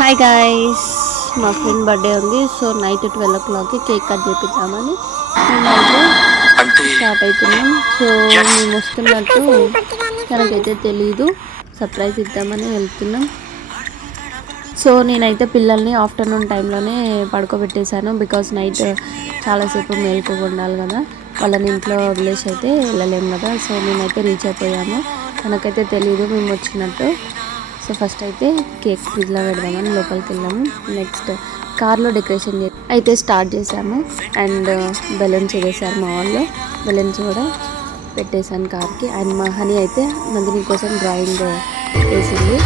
Hi guys, మా friend birthday ఉంది. So night 12 o'clockకి cake cut చేపిద్దామని మేమైతే స్టార్ట్ అవుతున్నాం. సో మేము వస్తున్నట్టు తనకైతే తెలీదు. సర్ప్రైజ్ ఇద్దామని వెళ్తున్నాం. సో నేనైతే పిల్లల్ని ఆఫ్టర్నూన్ టైంలోనే పడుకోబెట్టేశాను. బికాస్ నైట్ చాలాసేపు మేల్కోగా ఉండాలి కదా, వాళ్ళని ఇంట్లో వదిలేసి అయితే వెళ్ళలేము కదా. సో మేమైతే రీచ్ అయిపోయాము. తనకైతే తెలీదు మేము వచ్చినట్టు. సో ఫస్ట్ అయితే కేక్ ఫ్రిడ్జ్లో పెడదామని లోపలికి వెళ్ళాము. నెక్స్ట్ కార్లో డెకరేషన్ అయితే స్టార్ట్ చేసాము. అండ్ బెలూన్స్ వేసారు మా వాళ్ళు. బెలూన్స్ కూడా పెట్టేశాను కార్కి. అండ్ మా హనీ అయితే నందిని కోసం డ్రాయింగ్ వేసింది.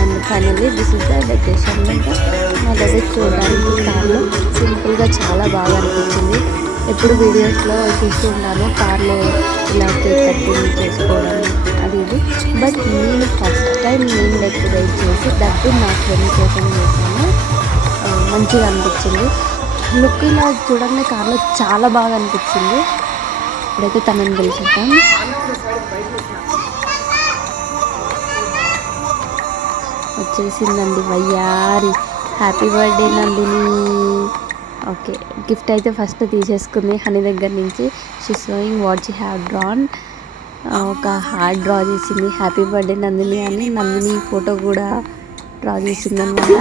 And finally this is the decoration. మాకైతే చూడడానికి కార్లో సింపుల్గా చాలా బాగా అనిపించింది. ఎప్పుడు వీడియోస్లో చూస్తూ ఉన్నాను కార్లో ఇలా కేక్ కటింగ్ చేసుకోవడం అది ఇది. బట్ నేను ఫస్ట్ టైం నేను డెకరేట్ చేసి దట్టు నా ఫ్రెండ్ కోసం చేశాను. మంచిగా అనిపించింది. లుక్ ఇలా చూడండి కార్లో చాలా బాగా అనిపించింది. ఇప్పుడైతే తనని పిలిచేద్దాం. వచ్చేసిందండి వయ్యారి. Happy birthday Nandini. Okay, gift అయితే ఫస్ట్ తీసేసుకుంది హనీ దగ్గర నుంచి. She showing what she have drawn. ఒక హార్ట్ డ్రా చేసింది, హ్యాపీ బర్త్డే నందిని అని. నందిని ఫోటో కూడా డ్రా చేసింది అనమాట.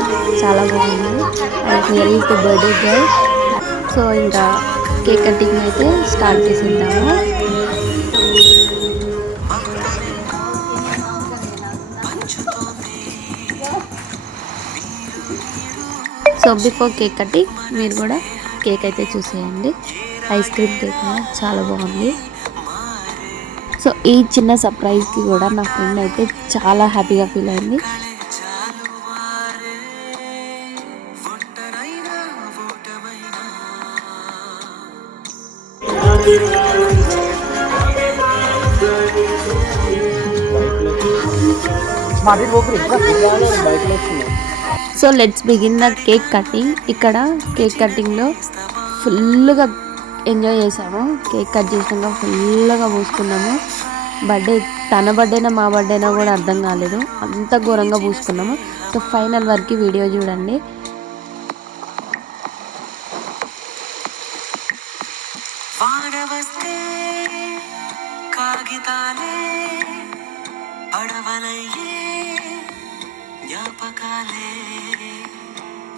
చాలా బాగుంది. And here is the birthday girl. So ఇంకా కేక్ కటింగ్ అయితే స్టార్ట్ చేసేద్దాము. సో బిఫోర్ కేక్ కటింగ్ మీరు కూడా కేక్ అయితే చూసేయండి. ఐస్ క్రీమ్ కేక్ చాలా బాగుంది. సో ఈ చిన్న సర్ప్రైజ్కి కూడా నా ఫ్రెండ్ అయితే చాలా హ్యాపీగా ఫీల్ అయింది. So let's begin the cake cutting. ఇక్కడ కేక్ కటింగ్లో ఫుల్గా ఎంజాయ్ చేసాము. కేక్ కట్ చేసినాక ఫుల్గా పూసుకున్నాము. బర్త్డే తన బర్త్డేనా మా బర్త్డేనా కూడా అర్థం కాలేదు, అంత ఘోరంగా పూసుకున్నాము. సో ఫైనల్ వరకు వీడియో చూడండి.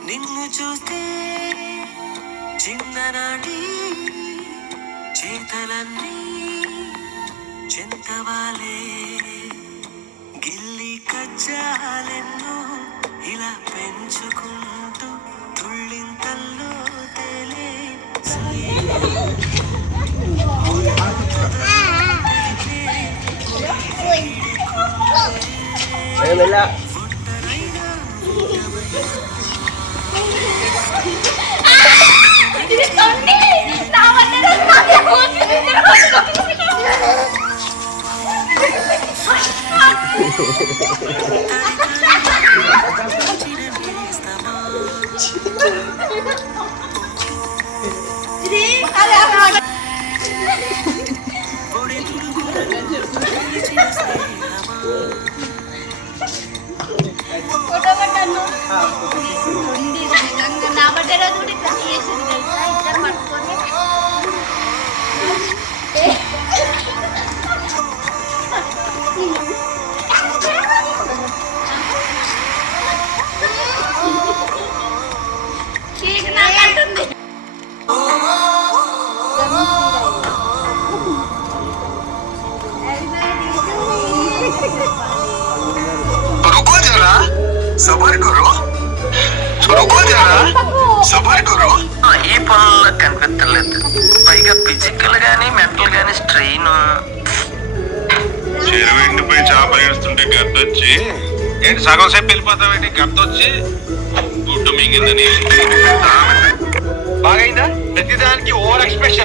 నిన్ను చూస్తే చిన్ననాటి చేతలన్నీ చింతవాలే. గిల్లి కజ్జాలెన్నో ఇలా పెంచుకుంటూ తుళ్ళింతల్లో తేలే. నా బట్టే రోజు కూడా ఇట్లా చేసింది కదా, ఇద్దరు పట్టుకొని కేక్ నాకంటుంది. रुको जरा, सबर करो, रुको जरा, सबर करो. ఈ పనుల్లో కనిపించలేదు. పైగా ఫిజికల్ గానీ మెంటల్ గానీ స్ట్రెయిన్. చెరువు ఎండిపోయి చేప ఏడుస్తుంటే గద్దొచ్చి ఏంటి సగం సేపు వెళ్ళిపోతావేంటి? గద్దొచ్చి గుడ్డు మింగిందని బాగైందా? ప్రతిదానికి ఓవర్ ఎక్స్ప్రెషన్.